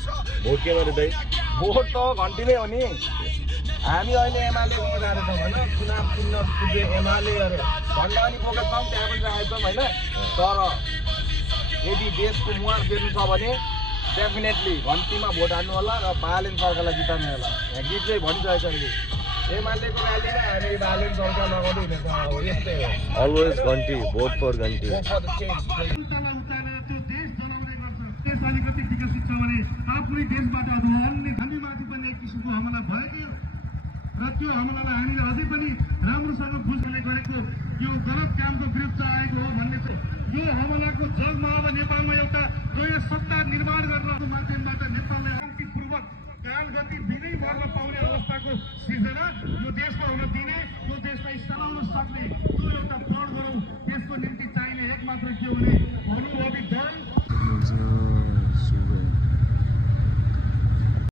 vote के गरे दाइ भोट त घन्टीमै हो नि हामी अहिले एमालेको जाँदैछौँ होइन चुनाव चिन्ह पुगे एमाले अरे झन्डा पनि बोकेको छौँ त्यहाँ पनि राखेको छौँ होइन तर यदि देशको मुहार फेर्नु छ भने डेफिनेटली घन्टीमा भोट हाल्नु होला र बालेन सरकारलाई जिताउनु होला यहाँ गीत चाहिँ भनिसकेको छ एमालेको र्यालीमा हामी बालेन सरकार लगाउँदै हुनेछ अब यस्तै हो अलवेज घन्टी भोट फर घन्टी देश अलिकति विकसित छ भने आफ्नै देशबाट अन्य धनीमाथि पनि एक किसिमको हमला भएकै हो र त्यो हमलालाई हामीले अझै पनि राम्रोसँग बुझ्ने गरेको यो गलत कामको विरुद्ध आएको हो भन्ने चाहिँ यो हमलाको जगमा अब नेपालमा एउटा नयाँ सत्ता निर्माण